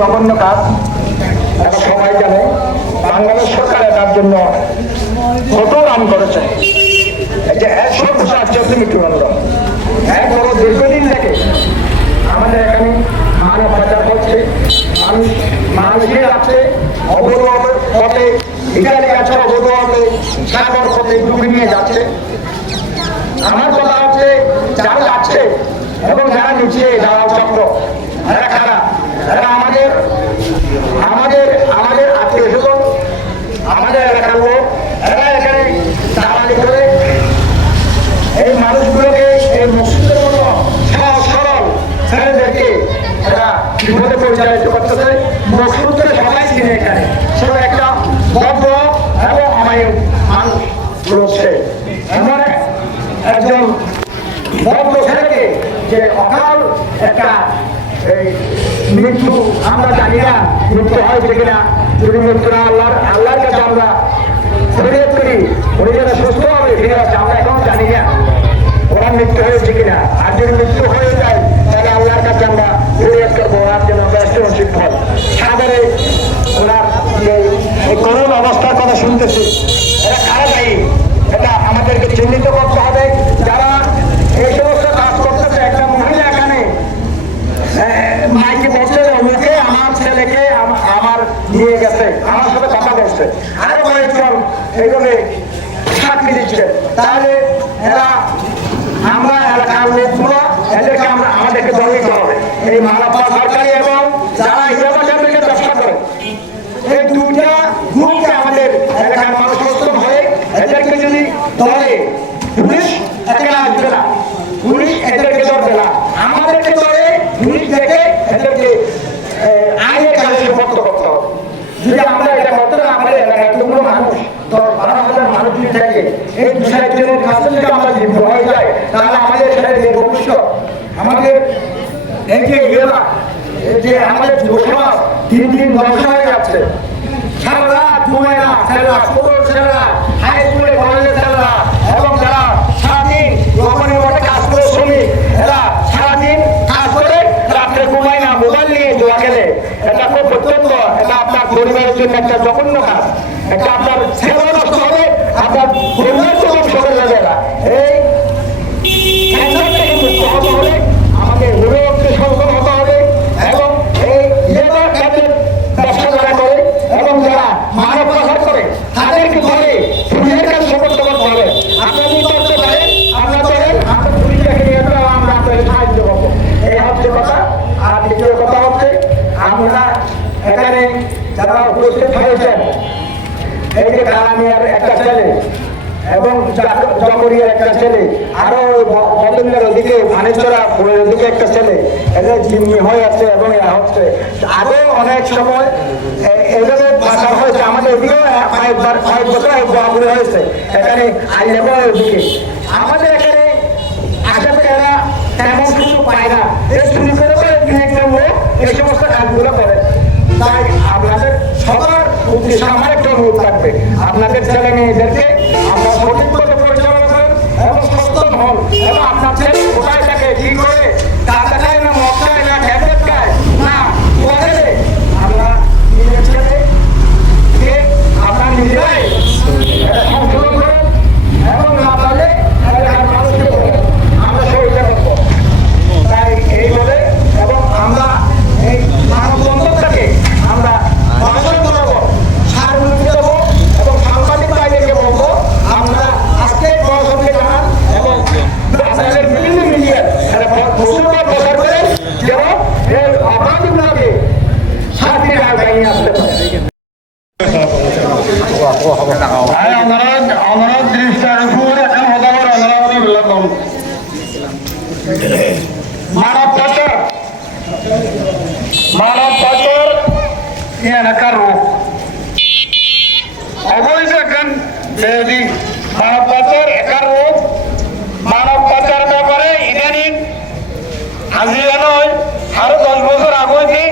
জঘন্য কাজ এটা সবাই জানে। বাংলাদেশ সরকার এটার জন্য কত রান করেছে। যে সর্বোচ্চ আশ্চর্য মৃত্যুদণ্ড এক বড় দীর্ঘদিন থেকে আমাদের এখানে মানব পাচার করছে, মানুষকে যাচ্ছে অবৈধ পথে, ইটালি যাচ্ছে অবৈধ পথে, সাগর পথে ডুবে নিয়ে যাচ্ছে। আমার কথা হচ্ছে যারা যাচ্ছে এবং যারা নিচে দালাল চক্র এরা খারাপ, এরা আমাদের আমাদের আমাদের আত্মীয় স্বজন, আমাদের এলাকার লোক, এরা এখানে দালালি করে এই মানুষগুলোকে এই মসজিদের মতো সহজ সরল ছেলেদেরকে এরা বিপদে পরিচালিত করতেছে। মসজিদকে সবাই চিনে এখানে, সব একটা ভদ্র এবং অমায়িক মানুষ রয়েছে। এমন একজন ভদ্র ছেলেকে যে অকাল একটা মৃত্যু, আমরা জানি না মৃত্যু হয়েছে কিনা। যদি মৃত্যু না আল্লাহর কাছে আমরা ফরিয়াদ করি, উনি যেন সুস্থ হবে ফিরে আসছে, আমরা এখনো জানি না ওনার মৃত্যু হয়েছে কিনা। আর যদি মৃত্যু হয়ে যায় তাহলে আল্লাহর কাছে আমরা ফরিয়াদ করবো ওনার জন্য ব্যস্ত শিক্ষক। সাগরে ওনার এই করুণ অবস্থার কথা শুনতেছি, এটা কারা দায়ী এটা আমাদেরকে চিহ্নিত করতে হবে। যারা এই সমস্ত কাজ করতেছে, একটা মহিলা এখানে মাইকে বলছে মুখে আমার ছেলেকে আমার নিয়ে গেছে, আমার সাথে কথা বলছে, আরো কয়েকজন এইভাবে সাক্ষী দিচ্ছে। তাহলে এরা আমরা এলাকার লোকগুলো এদেরকে আমাদেরকে দল নিতে হবে। এই মানবতা সরকারি এবং যারা হিসাবের থেকে ব্যবসা করে এই দুইটা গ্রুপকে আমাদের এলাকার মানুষ সচেতন হয়ে এদেরকে যদি ধরে, পুলিশ একেলা আসবে না, পুলিশ এদেরকে ধরবে না, আমাদেরকে ধরে পুলিশ দেখে এদেরকে আইনের কাজে সুপর্দ করতে হবে। যদি আমরা এটা করতে না পারি, এলাকার এতগুলো মানুষ 10-12,000 মানুষ যদি থাকে, এই 2-4 জনের কাছে যদি আমরা লিপ্ত হয়ে যায় তাহলে আমাদের ছেলে যে ভবিষ্যৎ, আমাদের এই যে এলাকা, যে আমাদের যুব সমাজ দিন দিন ধ্বংস হয়ে যাচ্ছে। সারা রাত ঘুমায় না ছেলেরা, স্কুল ছেলেরা, হাই স্কুলে কলেজের ছেলেরা এবং যারা সারাদিন কোম্পানির মধ্যে কাজ করে শ্রমিক, এরা সারাদিন কাজ করে রাত্রে ঘুমায় না, মোবাইল নিয়ে জোয়া খেলে। এটা খুব অত্যন্ত, এটা আপনার পরিবারের জন্য একটা জঘন্য কাজ। একটা আপনার ছেলে নষ্ট হবে, আপনার পরিবার তো ধ্বংস করে যাবে। এই ক্যান্সার থেকে মুক্ত হতে হলে আমাকে রোগকে সচেতন হতে হবে এবং এই লেবার কাজের ব্যবসা যারা করে এবং যারা মানব পাচার করে তাদেরকে ধরে পুলিশের কাছে সুপর্দ করতে হবে। আপনারা যদি করতে পারেন, আমরা ধরেন আমরা পুলিশটাকে নিয়ে যাবো, আমরা আপনাদের সাহায্য করবো। এই হচ্ছে কথা। আর দ্বিতীয় কথা হচ্ছে আমরা এখানে যারা উপস্থিত হয়েছেন, এই যে কালামিয়ার একটা ছেলে এবং জকরিয়ার একটা ছেলে, আরো বদলের ওদিকে ভানেশ্বরা ওদিকে একটা ছেলে, এদের জিম্মি হয়ে আছে এবং এরা হচ্ছে আরো অনেক সময় এভাবে বাসা হয়েছে। আমাদের ওদিকেও কয়েক বছর বরাবরি হয়েছে এখানে আইলেবার ওদিকে। আমাদের এখানে আশা করি এরা তেমন কিছু পায় না, এই চুরি করে এই সমস্ত কাজগুলো করে। তাই আপনাদের সবার উদ্দেশ্যে আমার একটা অনুরোধ থাকবে, আপনাদের ছেলে মেয়েদেরকে আপনার সঠিক পথে পরিচালনা করেন এবং সচেতন হন এবং আপনার ছেলে কোথায় থাকে, কি করে, টাকা খায় না, মদ খায় না, ট্যাবলেট খায় না, কোথায় আমরা নিজের ছেলেকে আপনার নিজেরাই সংশোধন করেন এবং না পারলে মানুষকে বলেন আমরা সহযোগিতা করবো। তাই এই বলে এবং আমরা এই মানববন্ধনটাকে আমরা সার্বজনীন দেবো এবং সাংবাদিক ভাইদেরকে বলবো আমরা আজকে প্রশাসনকে জানান এবং আপনাদের বিভিন্ন মিডিয়া মুসলমান প্রচার করে যেন এই অপরাধীগুলোকে শাস্তির আওতায় নিয়ে আসতে পারে। অনুরোধ দৃষ্টার উপর এখন হতাবার অনুরোধ বললাম মানব পাচার এলাকার রোগ অবৈধ এখন বেদি মানব পাচার একার রোগ। মানব পাচার ব্যাপারে ইদানিং আজিয়া নয় আরো 10 বছর আগে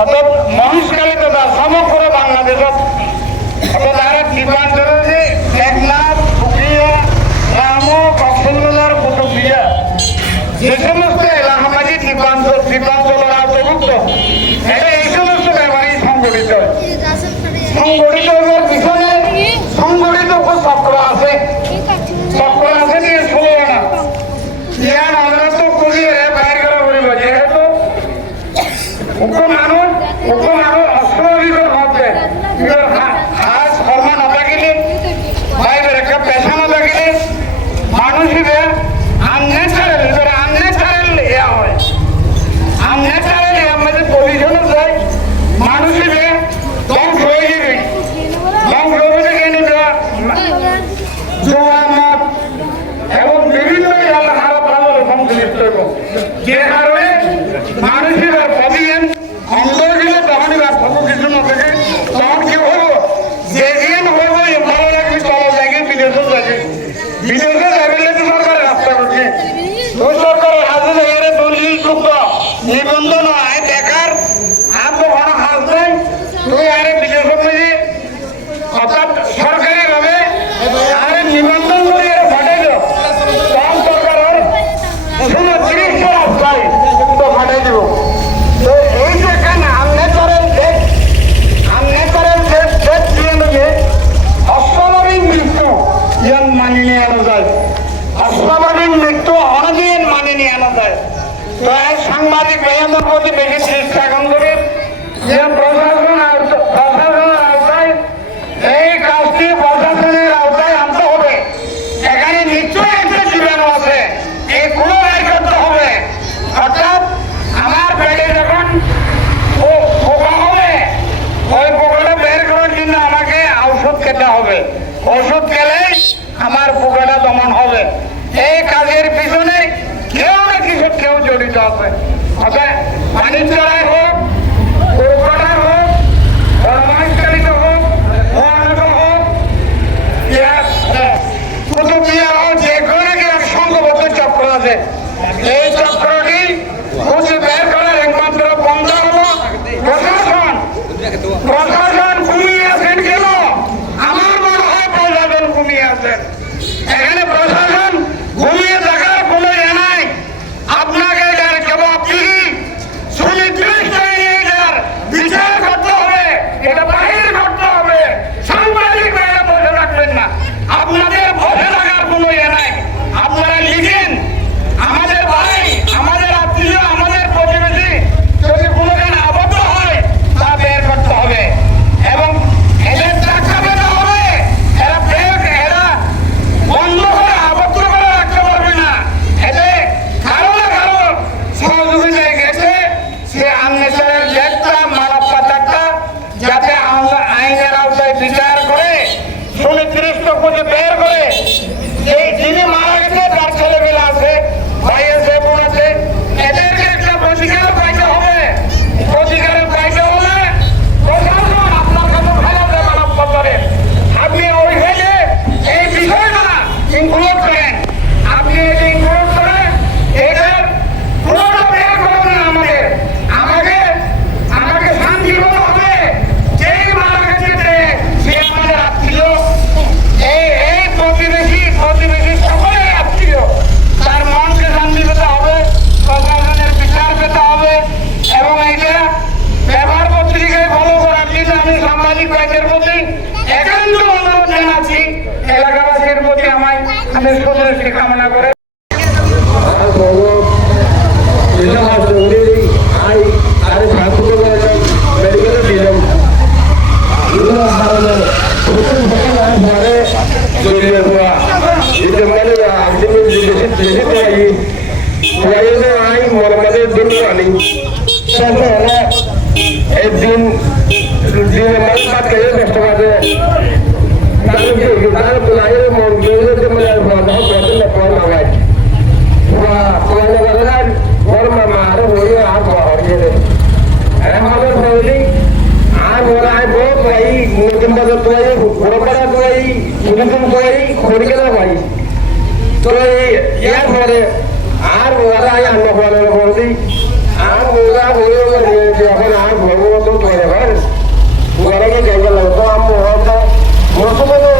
অর্থাৎ মহেশখালী তথা সমগ্র বাংলাদেশত তারা ডিমান্ড করেছে মেঘনাথ, পুকুরিয়া, রাম, কক্সবাজার, কুতুবদিয়া যে সমস্ত এলাকা মাঝে দ্বীপাঞ্চলের আওতাভুক্ত, এটা মানুষ অস্ত্র হচ্ছে হাজ ফরমা না থাকিলে বাইরের একটা পেশা না থাকিলে মানুষ আনন্যাচারাল ইয়া হয় আনন্যাচারাল আমাদের পজিশনে যায় মানুষ ধ্বংস হয়ে যাবে ধ্বংস হয়ে গেলে জোয়া মত এবং বিভিন্ন খারাপ ভালো সংশ্লিষ্ট যে কারণে মানুষের প্রতিদিন অন্তর গেলে তখনই সব কিছু না থাকে তখন কি হবো যে দিন হবো ভালো লাগবে চলো জায়গায় বিদেশে যাবে বিদেশে যাবে তো সরকারের রাস্তা করছে ওই সরকারের হাতে জায়গায় দলিল টুকর নিবন্ধন হয় বেকার আর তো কোনো কাজ নেই তুই আরে বিদেশে বুঝি অর্থাৎ সরকারি ভাবে আরে নিবন্ধন করে ফাটাই দাও তখন সরকারের শুনো 30 রাস্তায় তো ফাটাই দিব তো এই যে এখানে আনন্যাচারাল ডেথ দিয়ে নিয়ে অস্বাভাবিক মৃত্যু ইয়ান মানি নিয়ে আনা যায় অস্বাভাবিক মৃত্যু অনেকদিন মানি নিয়ে আনা যায় তো এই সাংবাদিক ভাইয়াদের প্রতি বেশি চেষ্টা এখন করে যে প্রশাসনের আওতায় এই কাজটি প্রশাসনের আওতায় আনতে হবে এখানে নিশ্চয়ই একটা জীবাণু আছে এগুলো বের করতে হবে অর্থাৎ আমার পেটে যখন পোকা হবে ওই পোকাটা বের করার জন্য আমাকে ঔষধ খেতে হবে ওষুধ খেলে আমার পোকাটা দমন হবে এই কাজের পিছনে কেউ না কিছু কেউ জড়িত আছে অর্থাৎ পানির চড়াই হোক পোকাটা হোক পরমাণুচালিত হোক হোক কুতুবিয়া হোক যে কোনো এক সংঘবদ্ধ চক্র আছে এই চক্রটি খুঁজে বের করার একমাত্র বন্ধ হলো প্রশাসন ঘুমিয়ে আছেন কেন আমার মনে হয় প্রশাসন ঘুমিয়ে আছেন এখানে প্রশাসন ঘুমিয়ে থাকার কোনো ইয়ে নাই আপনাকে এটার জবাবদিহি সুনির্দিষ্ট এটার বিচার করতে হবে এটা বাহির করতে হবে সাংবাদিক ভাইরা বসে রাখবেন না আপনাদের বসে থাকার কোনো ইয়ে নাই আপনারা লিখেন আমাদের ভাই আমাদের আত্মীয় আমাদের প্রতিবেশী যদি কোনোদিন আবদ্ধ হয় তা বের করতে হবে এবং এদের টাকা পেতে হবে এরা বন্ধ করে আবদ্ধ করে রাখতে পারবে না এতে কারো না কারো সহযোগিতায় গেছে সে আনন্যাচারাল ডেথটা মানব পাচারটা যাতে আইনের আওতায় বিচার করে সুনির্দিষ্ট খুঁজে বের করে এই যিনি মারা গেছে তার ছেলেমেয়ে আছে ভাই আছে বোন আছে এদেরকে একটা প্রতিকার পাইতে হবে প্রতিকারের পাইতে হলে প্রশাসন আপনার কাছে ভালো মানব পাচারে আপনি ওই ভেবে এই বিষয়টা ইনক্লুড করেন আপনি এটা ইনক্লুড করে এটার পুরোটা বের করবেন আমাকে শান্তি হতে হবে যেই মারা গেছে সে আমাদের আত্মীয় এই প্রতিবেশী সকলের আত্মীয় তার মনকে শান্তি পেতে হবে প্রশাসনের বিচার পেতে হবে এবং এইটা ব্যবহার পত্রিকায় ফলো করার জন্য আমি সাংবাদিক ভাইদের প্রতি একান্ত অনুরোধ জানাচ্ছি এলাকাবাসীর প্রতি আমি সুদৃষ্টি কামনা করে একদিন তো ইয়ার পরে আর ওরা আন্ন করে বলি আর ওরা বলে এখন আর ভগবত করে ঘরে গিয়ে যাই গেল তো আমি মরসুমে তো